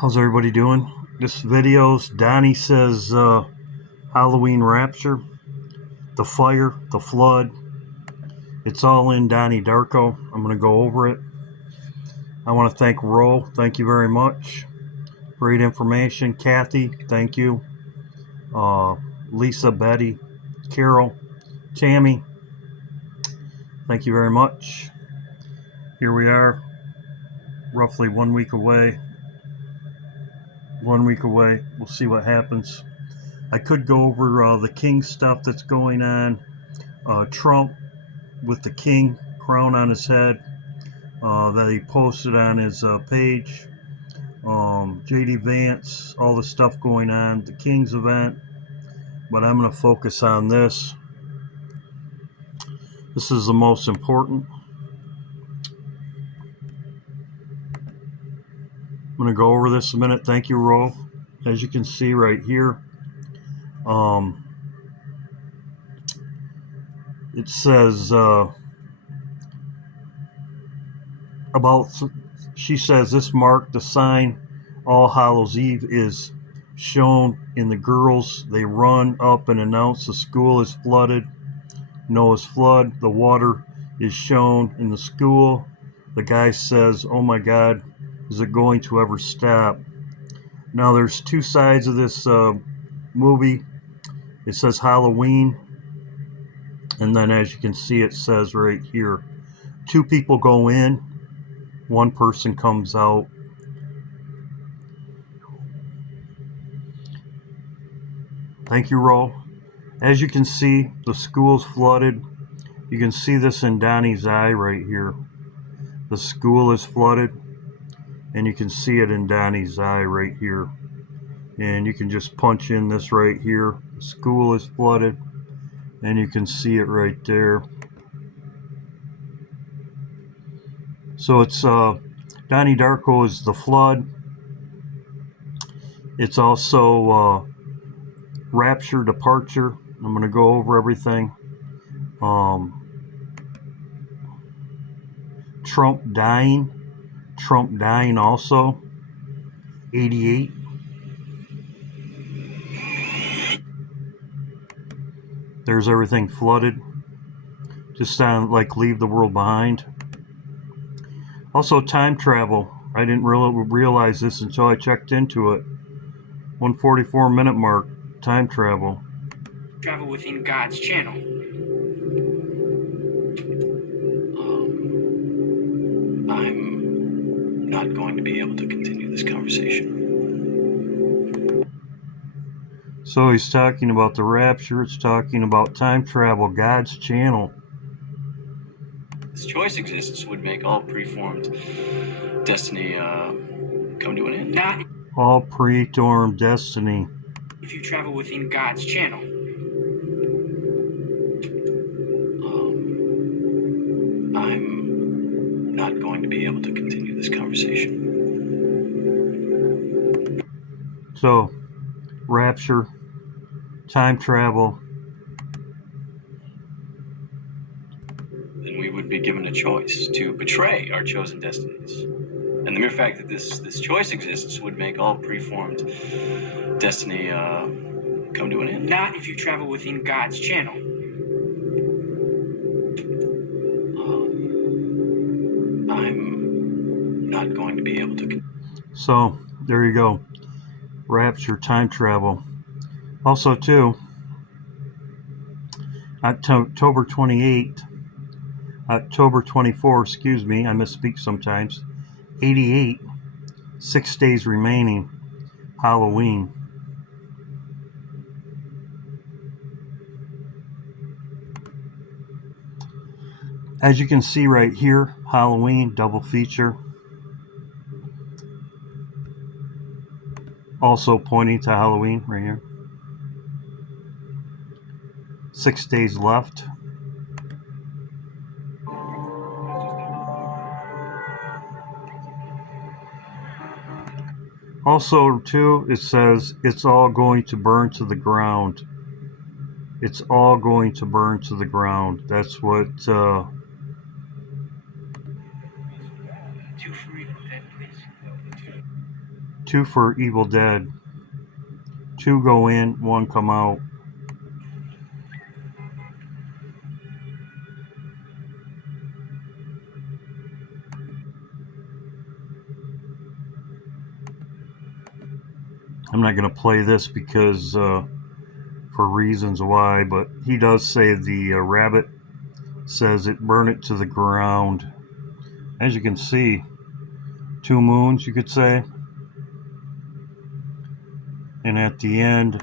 How's everybody doing? This video's Donnie says Halloween Rapture, the fire, the flood. It's all in Donnie Darko. I'm going to go over it. I want to thank Ro. Thank you very much. Great information. Kathy, thank you. Lisa, Betty, Carol, Tammy, thank you very much. Here we are, roughly 1 week away. 1 week away. We'll see what happens. I could go over the king stuff that's going on. Trump with the king crown on his head that he posted on his page. J.D. Vance, all the stuff going on, the King's event. But I'm going to focus on this. This is the most important. I'm going to go over this a minute. Thank you, Ro. As you can see right here, it says she says this marked the sign All Hallows Eve is shown in the girls. They run up and announce the school is flooded. Noah's flood. The water is shown in the school. The guy says, oh my God, is it going to ever stop? Now there's two sides of this movie. It says Halloween, and then as you can see it says right here, two people go in, one person comes out. Thank you, Ro. As you can see, the school's flooded. You can see this in Donnie's eye right here. The school is flooded, and you can see it in Donnie's eye right here. And you can just punch in this right here. The school is flooded, and you can see it right there. So it's Donnie Darko is the flood. It's also Rapture, departure. I'm going to go over everything. Trump dying also. 88. There's everything flooded. Just on like Leave the World Behind. Also time travel. I didn't really realize this until I checked into it. 144 minute mark. Time travel. Travel within God's channel. I'm not going to be able to continue this conversation. So he's talking about the rapture. It's talking about time travel, God's channel. This choice existence would make all preformed destiny come to an end. Not all preformed destiny. If you travel within God's channel. I'm not going to be able to continue this conversation. So, rapture, time travel. Then we would be given a choice to betray our chosen destinies. And the mere fact that this choice exists would make all preformed destiny come to an end. Not if you travel within God's channel. I'm not going to be able to. So, there you go. Rapture, time travel. Also, too, October 28th, October 24, excuse me, I misspeak sometimes. 88, 6 days remaining, Halloween. As you can see right here, Halloween, double feature. Also pointing to Halloween right here. 6 days left. Also, too, it says it's all going to burn to the ground. It's all going to burn to the ground. That's what 2 for Evil Dead. 2 go in, 1 come out. I'm not going to play this because for reasons why, but he does say the rabbit says it burn it to the ground. As you can see, 2 moons, you could say. And at the end,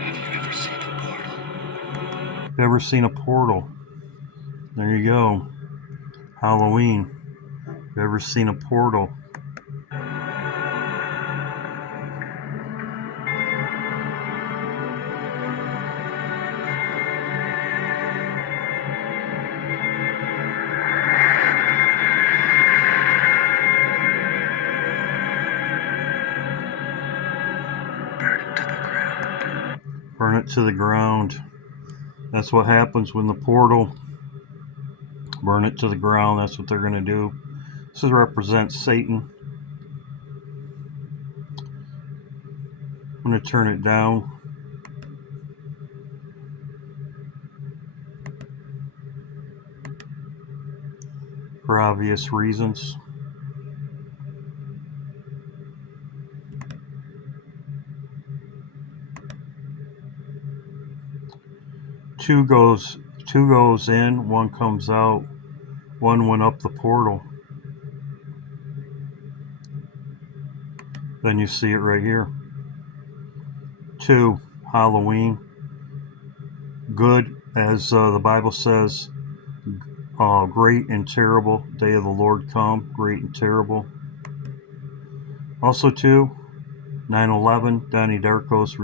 Have you ever seen a portal? have you ever seen a portal? There you go. Halloween. Have you ever seen a portal? Burn it to the ground. Burn it to the ground. That's what happens when the portal. Burn it to the ground. That's what they're going to do. This represents Satan. I'm going to turn it down. For obvious reasons. Two goes in, 1 comes out, 1 went up the portal. Then you see it right here. 2, Halloween. Good, as the Bible says, great and terrible, day of the Lord come, great and terrible. Also 2, 9/11, Donnie Darko's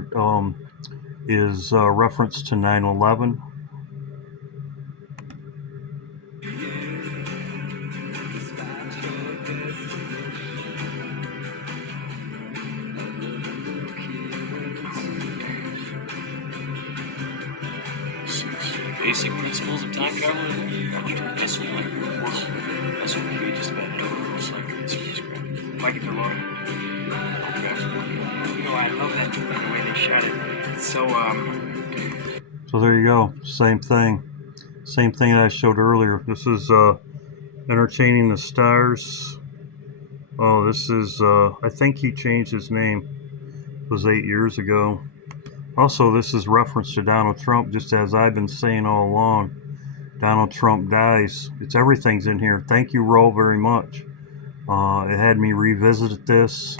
is reference to 9/11. Basic principles of time travel. Yes, we like the portal. That's what we just about know. It's like a spacecraft. Like it a lot. You know, I love that the way they shot it. It's so So there you go. Same thing that I showed earlier. This is Entertaining the Stars. Oh, this is I think he changed his name. It was 8 years ago. Also, this is reference to Donald Trump, just as I've been saying all along. Donald Trump dies. Everything's in here. Thank you, Ro, very much. It had me revisit this.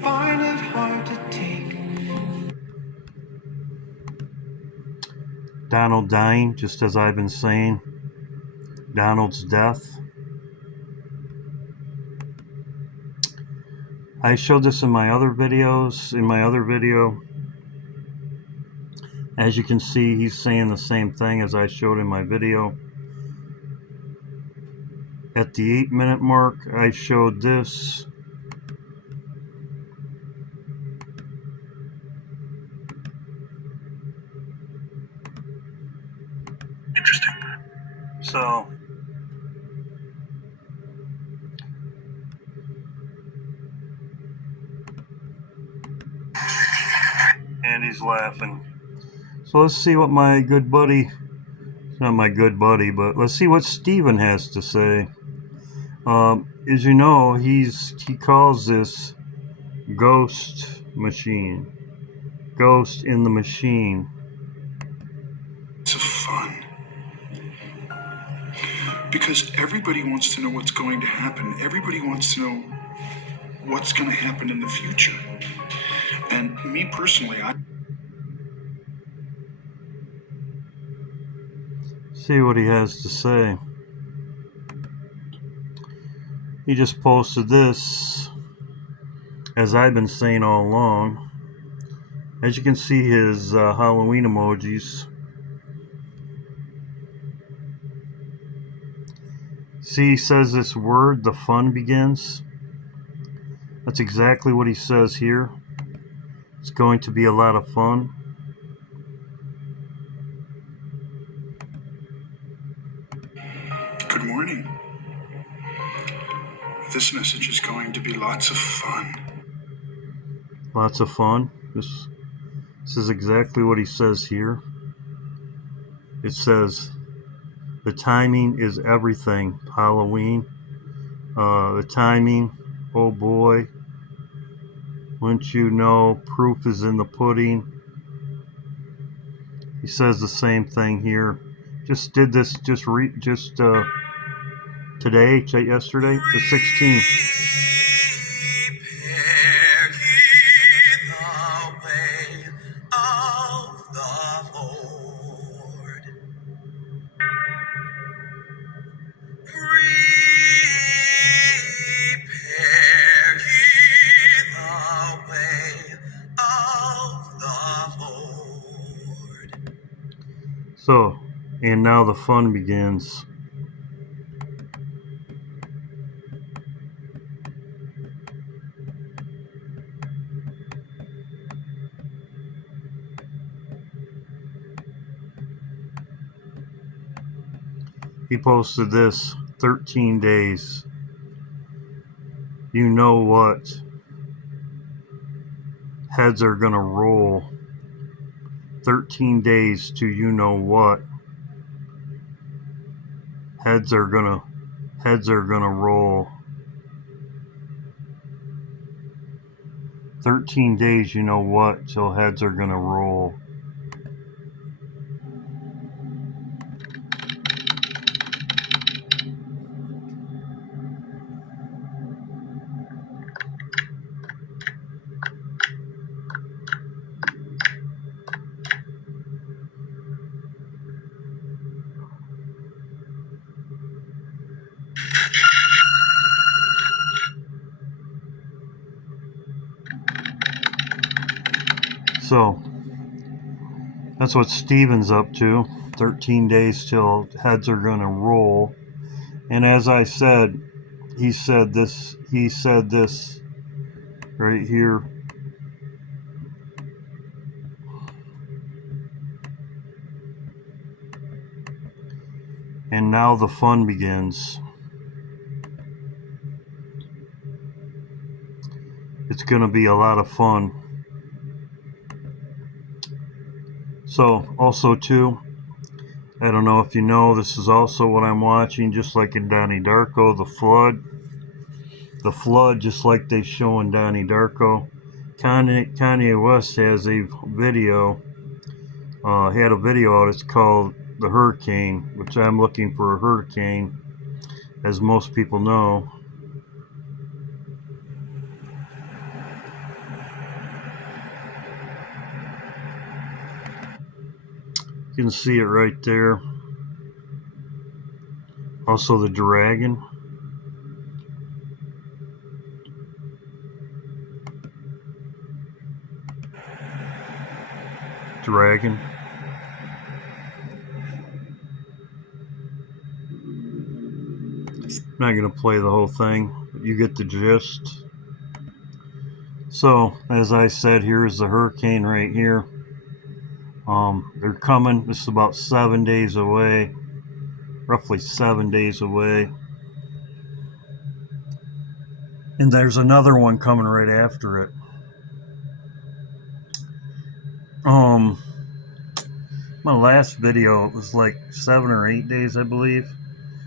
find it hard to take. Donald dying, just as I've been saying. Donald's death. I showed this in my other videos. In my other video, as you can see, he's saying the same thing as I showed in my video. At the 8-minute mark, I showed this. Interesting. So, and he's laughing. So let's see what my good buddy, not my good buddy, but let's see what Steven has to say. As you know, he calls this ghost machine. Ghost in the machine. It's fun. Because everybody wants to know what's going to happen. Everybody wants to know what's going to happen in the future. And me personally, See what he has to say. He just posted this, as I've been saying all along. As you can see, his Halloween emojis. See, he says this word, the fun begins. That's exactly what he says here. It's going to be a lot of fun. Good morning. This message is going to be lots of fun. Lots of fun. This is exactly what he says here. It says, the timing is everything. Halloween. The timing, oh boy. Wouldn't you know, proof is in the pudding. He says the same thing here. Just did this today, yesterday, the 16th. Prepare ye the way of the Lord. Prepare ye the way of the Lord. So, and now the fun begins. He posted this, 13 days. You know what? Heads are gonna roll. 13 days to you know what. Heads are gonna roll. 13 days, you know what, till heads are gonna roll. So, that's what Steven's up to. 13 days till heads are gonna roll. And as I said, he said this right here. And now the fun begins. It's gonna be a lot of fun. So, also too, I don't know if you know, this is also what I'm watching, just like in Donnie Darko, the flood. The flood, just like they show in Donnie Darko. Kanye West has a video, had a video out, it's called The Hurricane, which I'm looking for a hurricane, as most people know. You can see it right there. Also the dragon. Dragon. I'm not going to play the whole thing, but you get the gist. So, as I said, here's the hurricane right here. They're coming. This is about 7 days away. Roughly 7 days away. And there's another one coming right after it. My last video, it was like 7 or 8 days, I believe.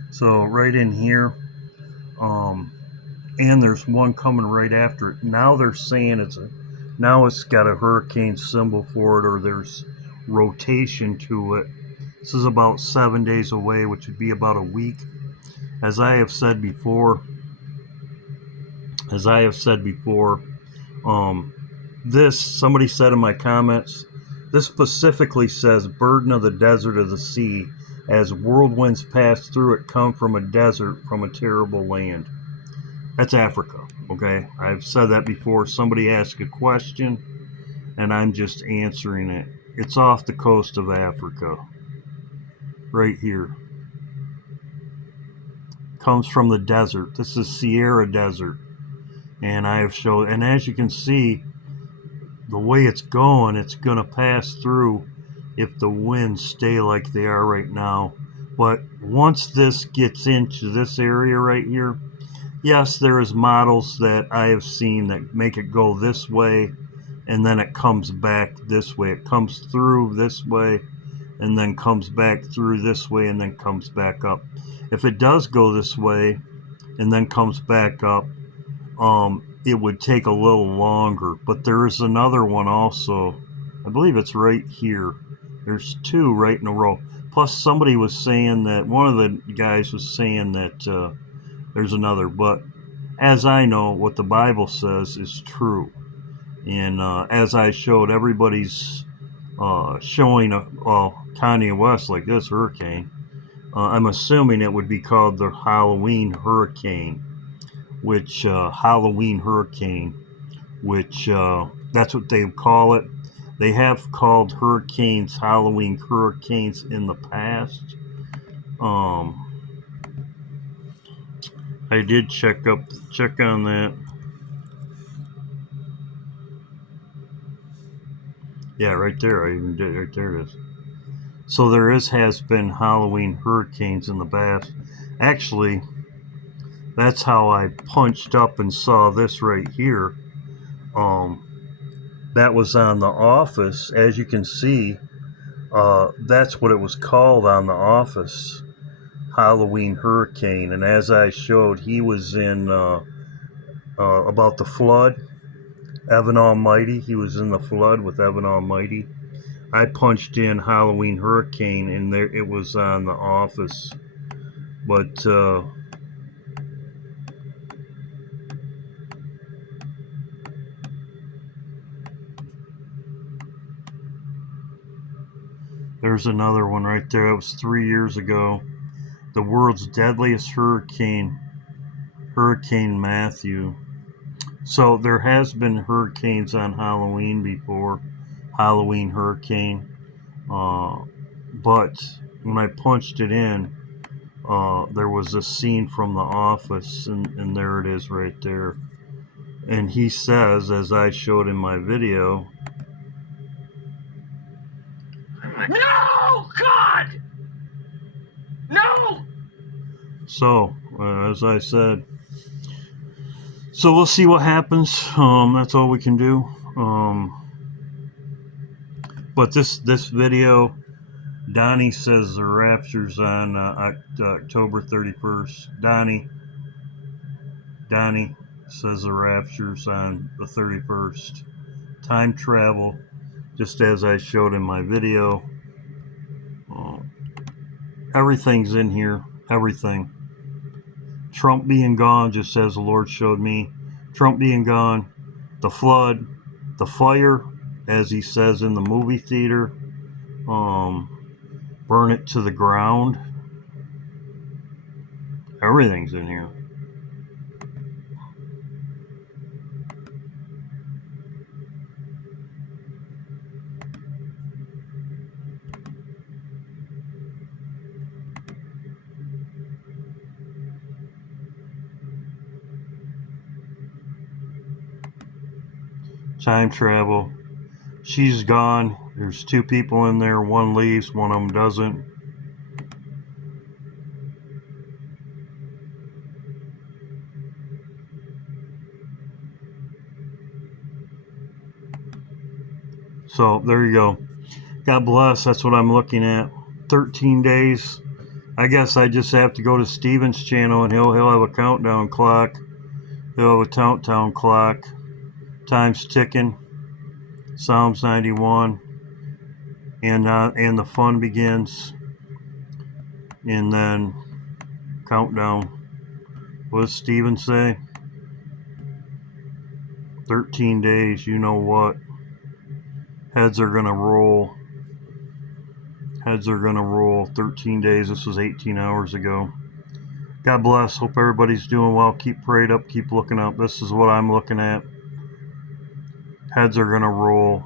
So right in here, and there's one coming right after it. Now they're saying now it's got a hurricane symbol for it, or there's rotation to it. This is about 7 days away, which would be about a week. As I have said before, this, somebody said in my comments, this specifically says burden of the desert of the sea, as whirlwinds pass through it, come from a desert, from a terrible land. That's Africa, okay? I've said that before. Somebody asked a question, and I'm just answering it. It's off the coast of Africa, right here. Comes from the desert. This is Sierra Desert, and I have showed. And as you can see, the way it's going to pass through if the winds stay like they are right now. But once this gets into this area right here, yes, there is models that I have seen that make it go this way and then it comes back this way. It comes through this way and then comes back through this way and then comes back up. If it does go this way and then comes back up, it would take a little longer. But there is another one also. I believe it's right here. There's two right in a row. Plus somebody was saying that, one of the guys was saying that there's another. But as I know, what the Bible says is true. And as I showed, everybody's showing Kanye West like this hurricane. I'm assuming it would be called the Halloween hurricane, which Halloween hurricane, which that's what they call it. They have called hurricanes Halloween hurricanes in the past. I did check on that. Yeah, right there. I even did. Right there it is. So there has been Halloween hurricanes in the past. Actually, that's how I punched up and saw this right here. That was on The Office. As you can see, that's what it was called on The Office, Halloween hurricane. And as I showed, he was in about the flood, Evan Almighty. He was in the flood with Evan Almighty. I punched in Halloween hurricane, and there it was on The Office. But there's another one right there. It was 3 years ago. The world's deadliest hurricane, Hurricane Matthew. So there has been hurricanes on Halloween before, Halloween hurricane. But when I punched it in, there was a scene from The Office, and there it is right there. And he says, as I showed in my video, "No, God! No!" So, as I said, so we'll see what happens. That's all we can do. But this video, Donnie says the Rapture's on October 31st. Donnie says the Rapture's on the 31st. Time travel, just as I showed in my video. Everything's in here. Everything. Trump being gone, just as the Lord showed me. Trump being gone. The flood. The fire, as he says in the movie theater. Burn it to the ground. Everything's in here. Time travel. She's gone. There's two people in there. One leaves, one of them doesn't. So there you go. God bless. That's what I'm looking at. 13 days. I guess I just have to go to Steven's channel and he'll have a countdown clock. He'll have a countdown clock. Time's ticking. Psalms 91. And the fun begins. And then countdown. What does Steven say? 13 days, you know what? Heads are going to roll. Heads are going to roll. 13 days. This was 18 hours ago. God bless. Hope everybody's doing well. Keep prayed up. Keep looking up. This is what I'm looking at. Heads are going to roll.